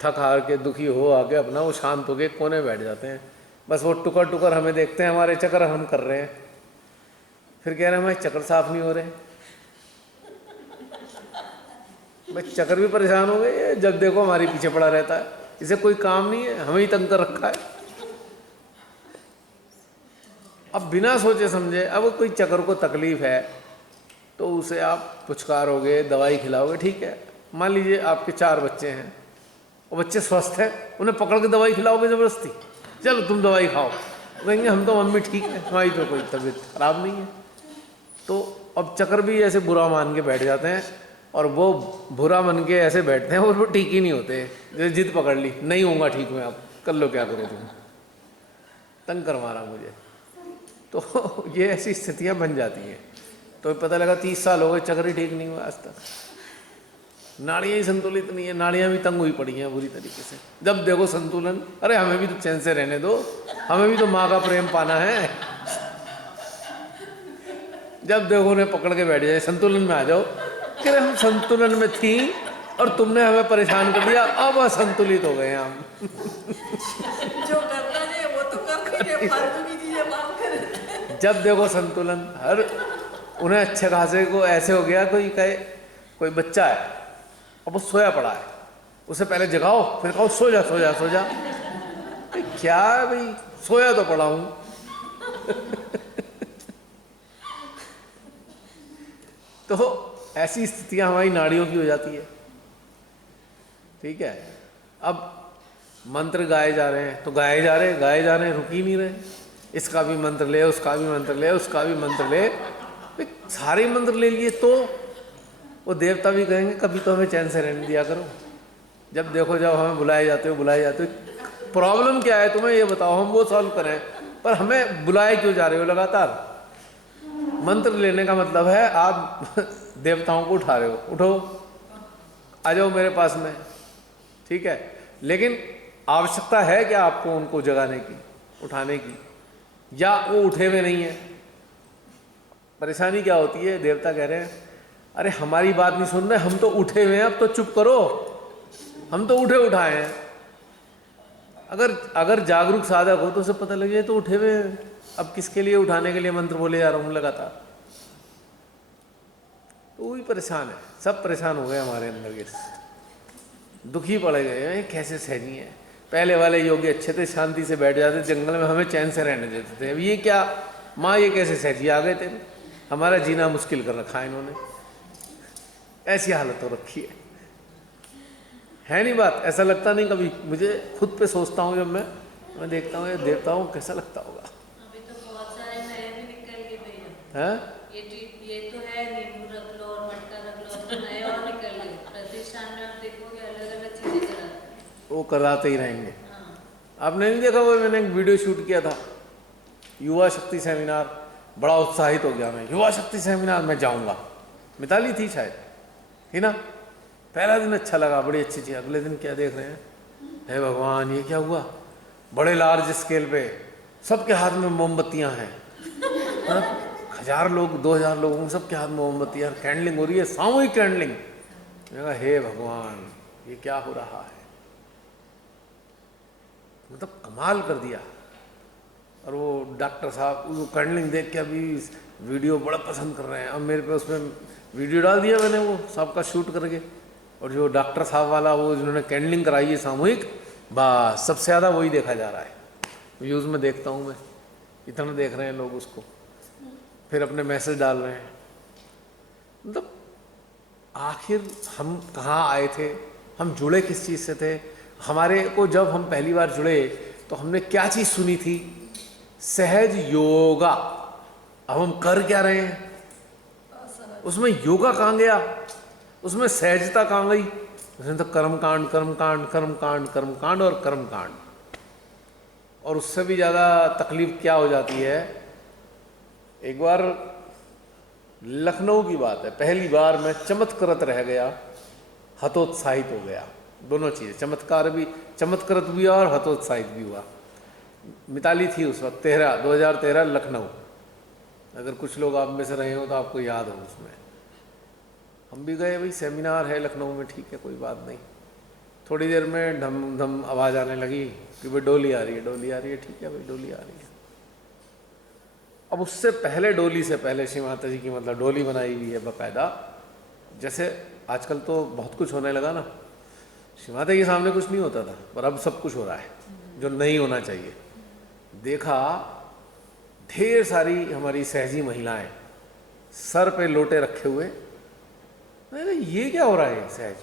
थक हार के दुखी हो आके अपना वो शांत हो के कोने बैठ जाते हैं। बस वो टुकर टुकर हमें देखते हैं, हमारे चक्र हम कर रहे हैं, फिर कह रहे हैं हमारे चक्र साफ नहीं हो रहे। भाई चक्र भी परेशान हो गए, जब देखो हमारे पीछे पड़ा रहता है, इसे कोई काम नहीं है, हमें ही तंग कर रखा है। अब बिना सोचे समझे, अब कोई चक्र को तकलीफ है तो उसे आप पुचकारोगे, दवाई खिलाओगे, ठीक है। मान लीजिए आपके 4 बच्चे हैं और बच्चे स्वस्थ हैं, उन्हें पकड़ के दवाई खिलाओगे ज़बरदस्ती, चलो तुम दवाई खाओ, कहेंगे हम तो मम्मी ठीक है, हमारी तो कोई तबीयत खराब नहीं है। तो अब चक्र भी ऐसे बुरा मान के बैठ जाते हैं, और वो बुरा मन के ऐसे बैठते हैं और वो ठीक ही नहीं होते। जैसे जिद पकड़ ली, नहीं होगा ठीक मैं, अब कर लो क्या करो, तुम तंग करवा रहा मुझे। तो ये ऐसी स्थितियां बन जाती हैं। तो पता लगा 30 साल हो गए, चक्र ही ठीक नहीं हुआ आज तक, नाड़ियाँ ही संतुलित नहीं है, नाड़ियाँ भी तंग हुई पड़ी हैं बुरी तरीके से। जब देखो संतुलन, अरे हमें भी तो चैन से रहने दो, हमें भी तो माँ का प्रेम पाना है। जब देखो उन्हें पकड़ के बैठ जाए, संतुलन में आ जाओ, कि हम संतुलन में थी और तुमने हमें परेशान कर दिया, अब असंतुलित हो गए हम। जो करना है वो तो कर नहीं रहे, फालतू की चीजें मांग कर। जब देखो संतुलन, हर उन्हें अच्छे खासे को ऐसे हो गया, कोई कहे कोई बच्चा है अब वो सोया पड़ा है, उसे पहले जगाओ फिर कहो सो जा सो जा सो जा। क्या है भाई, सोया तो पड़ा हूं। तो ऐसी स्थितियां हमारी नाड़ियों की हो जाती है, ठीक है। अब मंत्र गाए जा रहे हैं तो गाए जा रहे हैं, रुक ही नहीं रहे। इसका भी मंत्र ले, उसका भी मंत्र ले, उसका भी मंत्र ले, सारे मंत्र ले लिए तो वो देवता भी कहेंगे कभी तो हमें चैन से रहने दिया करो। जब देखो जब हमें बुलाए जाते हो, प्रॉब्लम क्या है तुम्हें ये बताओ, हम वो सॉल्व करें, पर हमें बुलाए क्यों जा रहे हो लगातार? मंत्र लेने का मतलब है आप देवताओं को उठा रहे हो, उठो आ जाओ मेरे पास में, ठीक है। लेकिन आवश्यकता है क्या आपको उनको जगाने की, उठाने की, या वो उठे हुए नहीं है? परेशानी क्या होती है, देवता कह रहे हैं अरे हमारी बात नहीं सुन रहे, हम तो उठे हुए हैं, अब तो चुप करो, हम तो उठे उठाए हैं। अगर जागरूक साधक हो तो उसे पता लगे तो उठे हुए हैं, अब किसके लिए उठाने के लिए मंत्र बोले जा रहा हूं लगातार। तो वही परेशान है, सब परेशान हो गए हमारे अंदर के, दुखी पड़ गए हैं, कैसे सहजी है। पहले वाले योगी अच्छे थे, शांति से बैठ जाते जंगल में, हमें चैन से रहने देते थे। अब ये क्या माँ, ये कैसे सहजी आ गए थे, हमारा जीना मुश्किल कर रखा है इन्होंने, ऐसी हालत हो रखी है नहीं बात? ऐसा लगता नहीं कभी? मुझे खुद पे सोचता हूँ, जब मैं देखता हूँ ये देवताओं को कैसा लगता होगा। अभी तो बहुत सारे नए भी निकल गए भैया। हैं? ये तो है, नींबू रख लो और मटका रख लो, तो नए और निकल गए। प्रतिष्ठान में आप देखोगे अलग अलग चीजें कराते हैं। वो कराते ही रहेंगे। हाँ। आपने नहीं देखा वो, मैंने एक वीडियो शूट किया था, युवा शक्ति सेमिनार, बड़ा उत्साहित हो गया मैं, युवा शक्ति सेमिनार में जाऊंगा। मिताली थी शायद, है ना? पहला दिन अच्छा लगा, बड़ी अच्छी चीज। अगले दिन क्या देख रहे हैं, हे भगवान ये क्या हुआ, बड़े लार्ज स्केल पे सबके हाथ में मोमबत्तियां हैं, 1000 लोग 2000 लोग सबके हाथ में मोमबत्तियां, कैंडलिंग हो रही है, सामूहिक कैंडलिंग। मैंने कहा हे भगवान ये क्या हो रहा है, मतलब कमाल कर दिया। और वो डॉक्टर साहब वो कैंडलिंग देख के अभी वीडियो बड़ा पसंद कर रहे हैं। अब मेरे पे उसमें वीडियो डाल दिया मैंने वो सबका शूट करके, और जो डॉक्टर साहब वाला वो जिन्होंने कैंडलिंग कराई है सामूहिक, बस सबसे ज़्यादा वही देखा जा रहा है, व्यूज़ में देखता हूँ मैं, इतना देख रहे हैं लोग उसको, फिर अपने मैसेज डाल रहे हैं। मतलब आखिर हम कहाँ आए थे, हम जुड़े किस चीज़ से थे? हमारे को जब हम पहली बार जुड़े तो हमने क्या चीज़ सुनी थी? सहज योगा। अब हम कर क्या रहे हैं? उसमें योगा कहाँ गया, उसमें सहजता कहाँ गई? उसमें तो कर्मकांड कर्मकांड कर्मकांड कर्मकांड और कर्मकांड। और उससे भी ज़्यादा तकलीफ क्या हो जाती है, एक बार लखनऊ की बात है, पहली बार मैं चमत्कृत रह गया, हतोत्साहित हो गया, दोनों चीज़ें, चमत्कृत भी हुआ और हतोत्साहित भी हुआ। मिताली थी उस वक्त 2013 लखनऊ, अगर कुछ लोग आप में से रहे हो तो आपको याद हो। उसमें हम भी गए, भाई सेमिनार है लखनऊ में, ठीक है कोई बात नहीं। थोड़ी देर में ढम ढम आवाज़ आने लगी कि भाई डोली आ रही है, डोली आ रही है, ठीक है भाई डोली आ रही है। अब उससे पहले, डोली से पहले श्री माता जी की मतलब डोली बनाई हुई है बाकायदा। जैसे आजकल तो बहुत कुछ होने लगा ना, श्री माता के सामने कुछ नहीं होता था, पर अब सब कुछ हो रहा है जो नहीं होना चाहिए। देखा ढेर सारी हमारी सहजी महिलाएं सर पे लोटे रखे हुए, मैंने ये क्या हो रहा है सहज,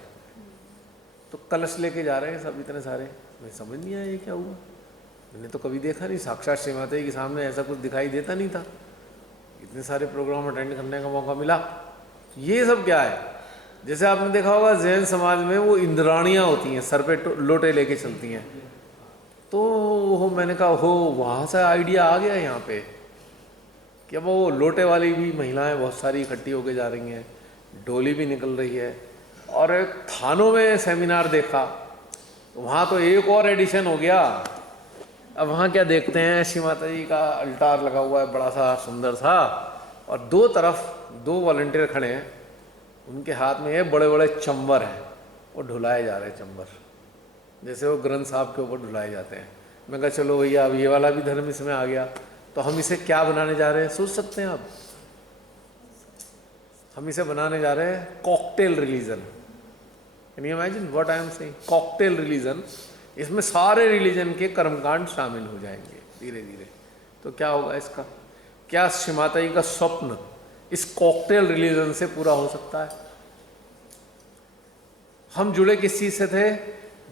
तो कलश लेके जा रहे हैं सब इतने सारे, मैं समझ नहीं आया ये क्या हुआ। मैंने तो कभी देखा नहीं, साक्षात श्री माता जी के सामने ऐसा कुछ दिखाई देता नहीं था। इतने सारे प्रोग्राम अटेंड करने का मौका मिला, ये सब क्या है? जैसे आपने देखा होगा जैन समाज में वो इंद्राणियाँ होती हैं, सर पे लोटे लेके चलती हैं, तो वो मैंने कहा हो वहाँ से आइडिया आ गया यहाँ पे कि अब वो लोटे वाली भी महिलाएं बहुत सारी इकट्ठी होके जा रही हैं, डोली भी निकल रही है। और एक थानों में सेमिनार देखा, वहाँ तो एक और एडिशन हो गया। अब वहाँ क्या देखते हैं, श्री माता जी का अल्टार लगा हुआ है बड़ा सा सुंदर सा, और दो तरफ 2 वॉलंटियर खड़े हैं, उनके हाथ में ये बड़े बड़े चंबर हैं, वो ढुलाए जा रहे हैं चंबर, जैसे वो ग्रंथ साहब के ऊपर ढुलाए जाते हैं। मैं कहा चलो भैया अब ये वाला भी धर्म इसमें आ गया, तो हम इसे क्या बनाने जा रहे हैं, सोच सकते हैं आप? हम इसे बनाने जा रहे हैं cocktail religion. Can you imagine what I am saying? Cocktail religion. इसमें सारे रिलीजन के कर्मकांड शामिल हो जाएंगे धीरे धीरे। तो क्या होगा इसका? क्या श्री माता जी का स्वप्न इस कॉकटेल रिलीजन से पूरा हो सकता है? हम जुड़े किस चीज से थे?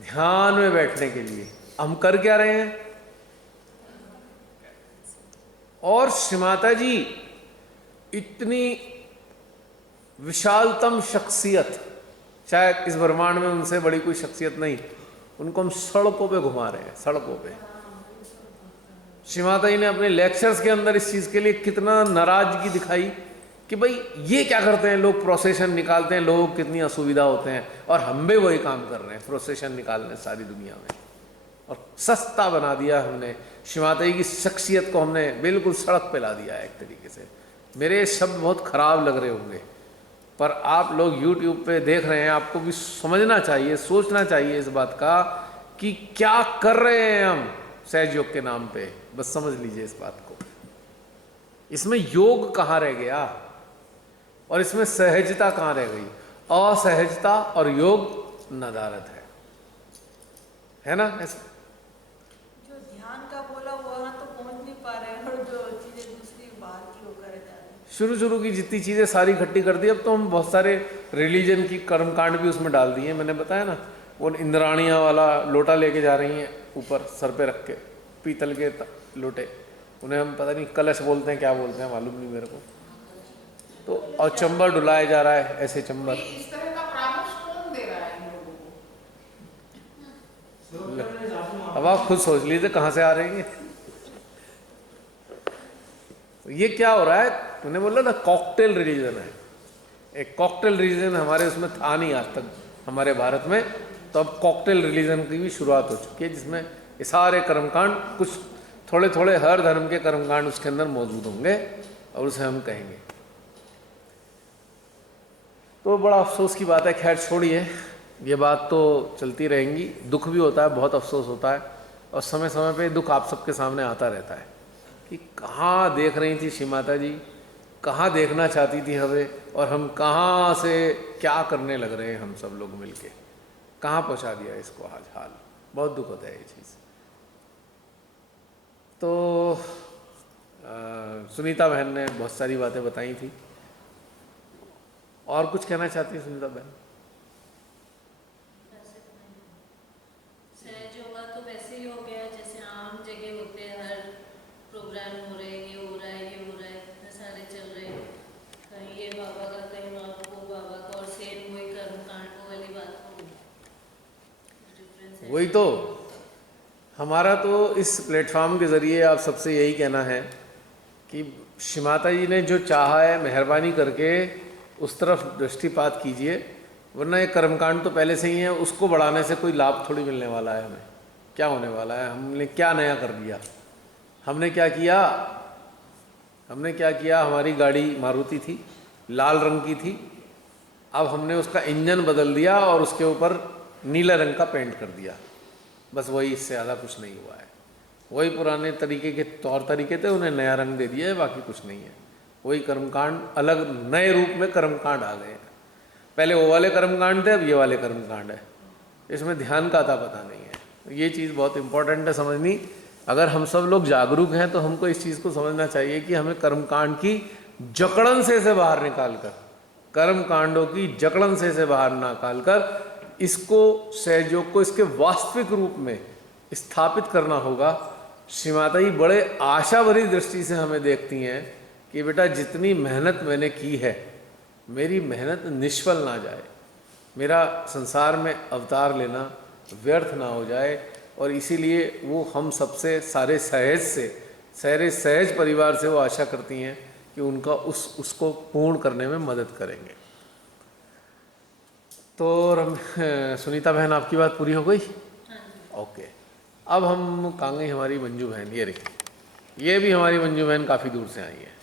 ध्यान में बैठने के लिए। हम कर क्या रहे हैं? और श्री माता जी इतनी विशालतम शख्सियत, शायद इस ब्रह्मांड में उनसे बड़ी कोई शख्सियत नहीं, उनको हम सड़कों पे घुमा रहे हैं, सड़कों पे। श्री माता जी ने अपने लेक्चर्स के अंदर इस चीज़ के लिए कितना नाराजगी दिखाई कि भाई ये क्या करते हैं लोग, प्रोसेशन निकालते हैं, लोगों को कितनी असुविधा होते हैं, और हम भी वही काम कर रहे हैं, प्रोसेशन निकालने सारी दुनिया में, और सस्ता बना दिया हमने। श्री माता जी की शख्सियत को हमने बिल्कुल सड़क पे ला दिया है एक तरीके से। मेरे शब्द बहुत खराब लग रहे होंगे, पर आप लोग YouTube पे देख रहे हैं, आपको भी समझना चाहिए, सोचना चाहिए इस बात का कि क्या कर रहे हैं हम सहज योग के नाम पे। बस समझ लीजिए इस बात को। इसमें योग कहाँ रह गया और इसमें सहजता कहाँ रह गई? असहजता और योग नदारत है ना ऐसा? जो ध्यान का बोला वहाँ तो पहुँच नहीं पा रहे हैं, और जो चीज़ें दूसरी बाहर की वो करे जा रहे हैं। शुरू की जितनी चीज़ें सारी इकट्ठी कर दी। अब तो हम बहुत सारे रिलीजन की कर्मकांड भी उसमें डाल दिए। मैंने बताया ना, वो इंद्राणियाँ वाला लोटा लेके जा रही हैं ऊपर सर पे रख के, पीतल के लोटे, उन्हें हम पता नहीं कलश बोलते हैं, क्या बोलते हैं मालूम नहीं मेरे को। तो और चंबर डुलाया जा रहा है, ऐसे चंबर। इस तरह का परामर्श कौन दे रहा है इन लोगों को? अब आप खुद सोच लीजिए कहाँ से आ रहे हैं ये क्या हो रहा है? तूने बोला ना कॉकटेल रिलीजन है। एक कॉकटेल रिलीजन हमारे उसमें था नहीं आज तक हमारे भारत में, तो अब कॉकटेल रिलीजन की भी शुरुआत हो चुकी है, जिसमें ये सारे कर्मकांड, कुछ थोड़े थोड़े हर धर्म के कर्मकांड उसके अंदर मौजूद होंगे, और उसे हम कहेंगे। तो बड़ा अफसोस की बात है। खैर छोड़िए, ये बात तो चलती रहेंगी। दुख भी होता है, बहुत अफसोस होता है, और समय समय पे दुख आप सबके सामने आता रहता है कि कहाँ देख रही थी श्री माता जी, कहाँ देखना चाहती थी हमें, और हम कहाँ से क्या करने लग रहे हैं हम सब लोग मिलके, कहाँ पहुँचा दिया इसको आज हाल। बहुत दुख होता है ये चीज़। तो सुनीता बहन ने बहुत सारी बातें बताई थी। और कुछ कहना चाहती है सुनीता बहन? सहज योगा तो वैसे ही हो गया जैसे आम जगह होते हैं, हर प्रोग्राम हो रहे हैं, ये हो रहा है, ये हो रहा है, इतने सारे चल रहे हैं, कहीं ये बाबा का, कहीं वो बाबा का, और सेम वही कर्मकांड वाली बात हो। वही तो हमारा तो इस प्लेटफॉर्म के ज़रिए आप सबसे यही कहना है कि श्री माता जी ने जो चाहा है, मेहरबानी करके उस तरफ दृष्टिपात कीजिए, वरना ये कर्मकांड तो पहले से ही है, उसको बढ़ाने से कोई लाभ थोड़ी मिलने वाला है हमें। क्या होने वाला है? हमने क्या नया कर दिया? हमने क्या किया? हमारी गाड़ी मारुति थी, लाल रंग की थी, अब हमने उसका इंजन बदल दिया और उसके ऊपर नीला रंग का पेंट कर दिया, बस वही, इससे ज़्यादा कुछ नहीं हुआ है। वही पुराने तरीके के तौर तरीके थे, उन्हें नया रंग दे दिया है, बाकी कुछ नहीं है। वही कर्मकांड अलग नए रूप में कर्मकांड आ गए हैं। पहले वो वाले कर्मकांड थे, अब ये वाले कर्मकांड है। इसमें ध्यान का अता पता नहीं है। ये चीज़ बहुत इंपॉर्टेंट है समझनी। अगर हम सब लोग जागरूक हैं तो हमको इस चीज़ को समझना चाहिए कि हमें कर्मकांड की जकड़न से बाहर निकाल कर, कर्मकांडों की जकड़न से बाहर निकाल कर इसको, सहयोग को इसके वास्तविक रूप में स्थापित करना होगा। श्री माता जी बड़े आशा भरी दृष्टि से हमें देखती हैं कि बेटा जितनी मेहनत मैंने की है, मेरी मेहनत निष्फल ना जाए, मेरा संसार में अवतार लेना व्यर्थ ना हो जाए। और इसीलिए वो हम सबसे, सारे सहज परिवार से वो आशा करती हैं कि उनका उसको पूर्ण करने में मदद करेंगे। तो सुनीता बहन, आपकी बात पूरी हो गई? ओके। अब हम कहाँ गई हमारी मंजू बहन? ये रही, ये भी हमारी मंजू बहन काफ़ी दूर से आई है।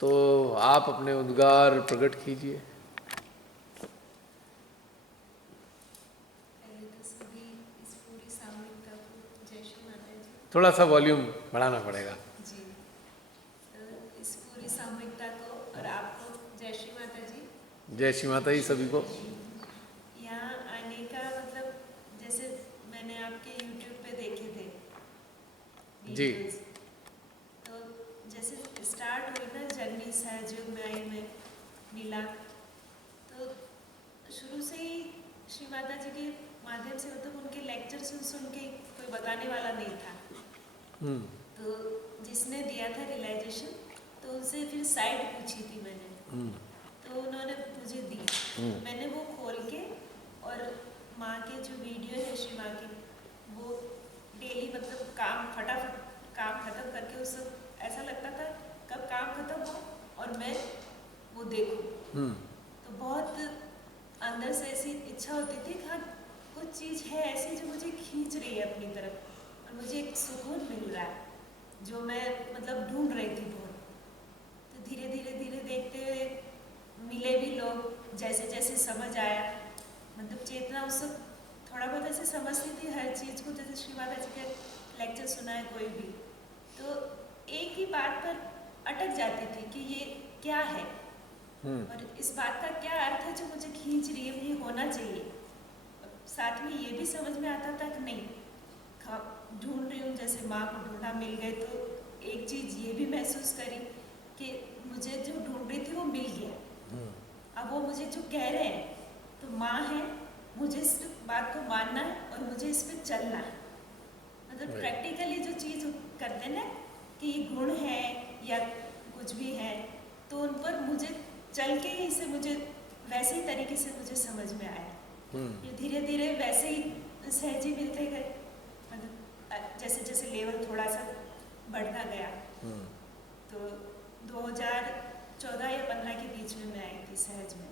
तो आप अपने उद्गार प्रकट कीजिए। थोड़ा सा वॉल्यूम बढ़ाना पड़ेगा जी। इस पूरी सामूहिकता को और आपको जय श्री माता जी। जय श्री माता जी सभी को। यहाँ आने का मतलब, जैसे मैंने आपके YouTube पे देखे थे जी। videos, तो जैसे स्टार्ट हुई ना जर्नी सहयोग में आई, मैं मिला, तो शुरू से ही श्री माता जी के माध्यम से, मतलब उनके लेक्चर सुन के कोई बताने वाला नहीं था। तो जिसने दिया था रियलाइजेशन, तो उनसे फिर साइड पूछी थी मैंने, तो उन्होंने मुझे दी। मैंने वो खोल के, और माँ के जो वीडियो है श्री माँ की, वो डेली मतलब काम फटाफट काम खत्म करके उस ऐसा लगता था कब काम खत्म हो और मैं वो देखूं। तो बहुत अंदर से ऐसी इच्छा होती थी कि हाँ कुछ चीज़ है ऐसी जो मुझे खींच रही है अपनी तरफ और मुझे एक सुकून मिल रहा है जो मैं मतलब ढूंढ रही थी बहुत। तो धीरे धीरे देखते हुए मिले भी लोग, जैसे जैसे समझ आया मतलब चेतना उस वक्त थोड़ा बहुत ऐसे समझती थी हर चीज़ को, जैसे श्री माता जी के लेक्चर सुना है कोई भी तो एक ही बात पर अटक जाती थी कि ये क्या है और इस बात का क्या अर्थ है जो मुझे खींच रही है, ये होना चाहिए। साथ में ये भी समझ में आता था कि नहीं ढूंढ रही हूँ, जैसे माँ को ढूंढा मिल गए तो एक चीज़ ये भी महसूस करी कि मुझे जो ढूंढ रही थी वो मिल गया। अब वो मुझे जो कह रहे हैं तो माँ है, मुझे इस बात को मानना है और मुझे इस पर चलना है। मतलब प्रैक्टिकली जो चीज़ करते हैं ना कि गुण है या कुछ भी है तो उन पर मुझे चल के ही से मुझे वैसे ही तरीके से मुझे समझ में आया। फिर धीरे धीरे वैसे ही सहजी मिलते गए, मतलब जैसे जैसे लेवल थोड़ा सा बढ़ता गया। तो 2014 या 15 के बीच में मैं आई थी सहज में।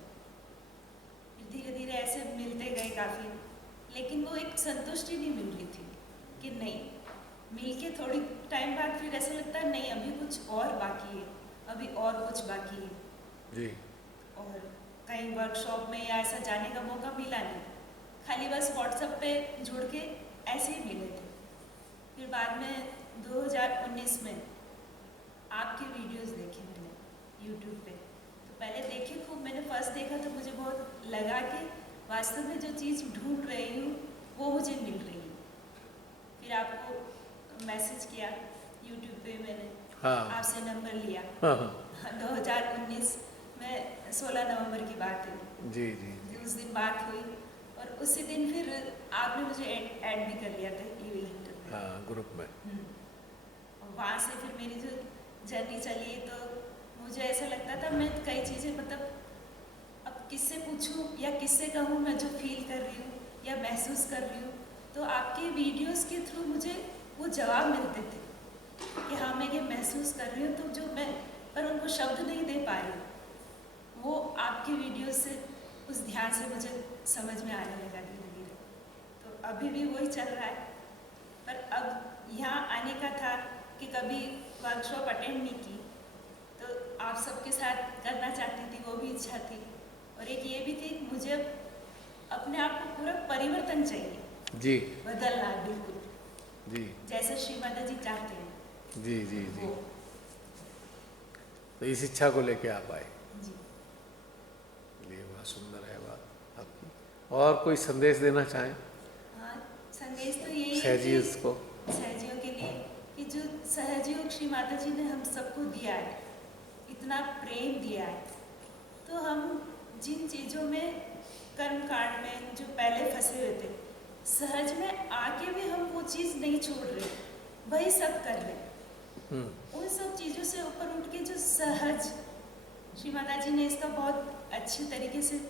फिर धीरे धीरे ऐसे मिलते गए काफ़ी, लेकिन वो एक संतुष्टि नहीं मिल रही थी कि नहीं, मिल के थोड़ी टाइम बाद फिर ऐसा लगता है नहीं अभी कुछ और बाकी है, अभी और कुछ बाकी है जी। और कहीं वर्कशॉप में या ऐसा जाने का मौका मिला नहीं, खाली बस व्हाट्सएप पे जुड़ के ऐसे ही मिले थे। फिर बाद में 2019 में आपके वीडियोस देखे मैंने यूट्यूब पे, तो पहले देखे खूब, मैंने फर्स्ट देखा तो मुझे बहुत लगा कि वास्तव में जो चीज़ ढूंढ रही हूँ वो मुझे मिल रही है। फिर आपको मैसेज किया यूट्यूब पे मैंने, आपसे नंबर लिया। 2019 में 16 नवंबर की बात है जी जी। उस दिन बात हुई और उसी दिन फिर आपने मुझे ऐड भी कर लिया था ईवी लेटर पे। हाँ, ग्रुप में। और वहाँ से फिर मेरी जो जर्नी चली तो मुझे ऐसा लगता था मैं कई चीज़ें मतलब अब किससे पूछूं या किससे कहूँ मैं जो फील कर रही हूँ या महसूस कर रही हूँ, तो आपके वीडियोस के थ्रू मुझे वो जवाब मिलते थे कि हाँ मैं ये महसूस कर रही हूँ, तो जो मैं पर उनको शब्द नहीं दे पा रही हूँ, वो आपके वीडियो से उस ध्यान से मुझे समझ में आने लगा धीरे धीरे। तो अभी भी वही चल रहा है, पर अब यहाँ आने का था कि कभी वर्कशॉप अटेंड नहीं की तो आप सबके साथ करना चाहती थी, वो भी इच्छा थी। और एक ये भी थी मुझे अपने आप को पूरा परिवर्तन चाहिए जी, बदलना बिल्कुल जी जैसे श्री माता जी चाहते हैं। जी जी जी। वो तो इस इच्छा को लेके आप आए, जी ये बहुत सुंदर है बात आपकी। और कोई संदेश देना चाहें हाँ, संदेश तो यही है सहजीज को? सहजियों के लिए कि जो सहयोग श्री माता जी ने हम सबको दिया है, इतना प्रेम दिया है, तो हम जिन चीज़ों में कर्म कांड में जो पहले फंसे हुए थे, सहज में आके भी हम वो चीज़ नहीं छोड़ रहे, वही सब कर रहे। उन सब चीज़ों से ऊपर उठ के जो सहज, श्री माता जी ने इसका बहुत अच्छे तरीके से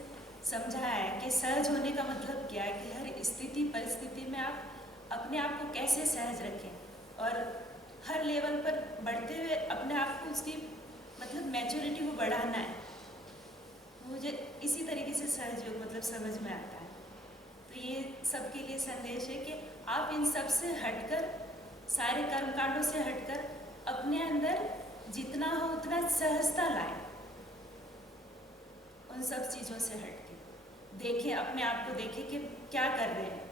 समझाया है कि सहज होने का मतलब क्या है कि हर स्थिति परिस्थिति में आप अपने आप को कैसे सहज रखें और हर लेवल पर बढ़ते हुए अपने आप को उसकी मतलब मैच्योरिटी को बढ़ाना है। मुझे इसी तरीके से सहयोग मतलब समझ में आता है। तो ये सबके लिए संदेश है कि आप इन सब से हटकर, सारे कर्मकांडों से हटकर अपने अंदर जितना हो उतना सहजता लाएं। उन सब चीज़ों से हटके देखें, अपने आप को देखें कि क्या कर रहे हैं,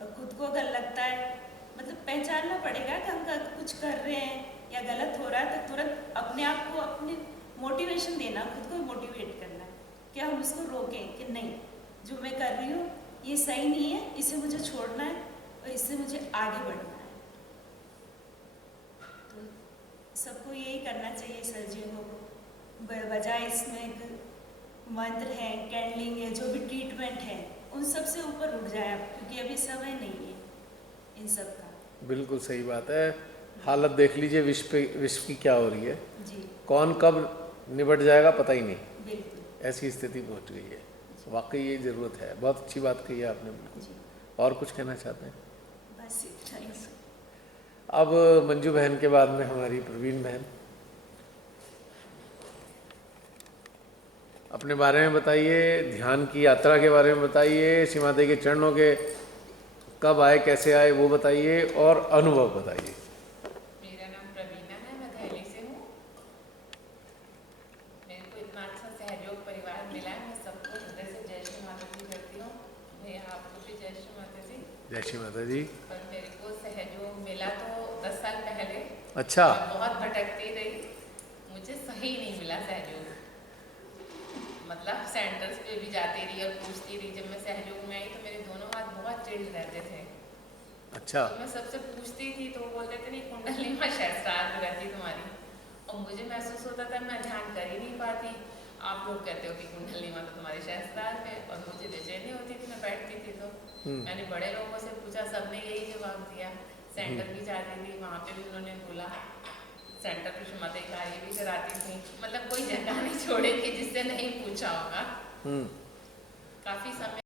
और खुद को अगर लगता है मतलब पहचानना पड़ेगा कि हम कुछ कर रहे हैं या गलत हो रहा है, तो तुरंत अपने आप को अपनी मोटिवेशन देना, खुद को मोटिवेट करना कि हम उसको रोकें कि नहीं, जो मैं कर रही हूँ ये सही नहीं है, इसे मुझे छोड़ना है और इससे मुझे आगे बढ़ना है। तो सबको यही करना चाहिए सर्जियों को, बजाय इसमें एक मंत्र है, कैंडलिंग है, जो भी ट्रीटमेंट है, उन सब से ऊपर उठ जाए आप, क्योंकि अभी समय नहीं है इन सब का। बिल्कुल सही बात है। हालत देख लीजिए विश्व की क्या हो रही है जी कौन कब निबट जाएगा पता ही नहीं, बिल्कुल। ऐसी स्थिति पहुंच गई है। वाकई ये ज़रूरत है। बहुत अच्छी बात कही है आपने, बिल्कुल। जी और कुछ कहना चाहते हैं? बस इतना ही। अब मंजू बहन के बाद में हमारी प्रवीण बहन, अपने बारे में बताइए, ध्यान की यात्रा के बारे में बताइए, श्री माता के चरणों के कब आए, कैसे आए वो बताइए, और अनुभव बताइए। मेरा नाम प्रवीणा है, मैं दिल्ली से हूँ। मेरे को इतना अच्छा सहयोग परिवार मिला है, मैं सबको हृदय से जय श्री माता दी करती हूँ। भैया आपको भी जय श्री माता दी। जय श्री माता जी। पर मेरे को सहयोग मिला तो 10 साल पहले। अच्छा। मैं बहुत भटकती रही, मुझे सही नहीं मिला सहयोग। मतलब सेंटर्स पे भी जाती रही और पूछती रही। जब मैं सहयोग में आई तो मेरे दोनों हाथ बहुत चिल्ड रहते थे। अच्छा। तो मैं सबसे पूछती थी तो वो बोलते थे नहीं, कुंडली में सहस्त्रार रहती तुम्हारी। और मुझे महसूस होता था मैं ध्यान कर ही नहीं पाती। आप लोग कहते हो कि कुंडली में तो तुम्हारे सहस्त्रार है, और मुझे बेचैनी होती थी, मैं बैठती थी। तो मैंने बड़े लोगों से पूछा, सबने यही जवाब दिया। सेंटर भी जाती थी, वहाँ पे भी उन्होंने बोला। सेंटर पे शुमाते कार्य भी कराती थी, मतलब कोई जगह नहीं छोड़ेगी जिससे नहीं पूछा होगा। काफी समय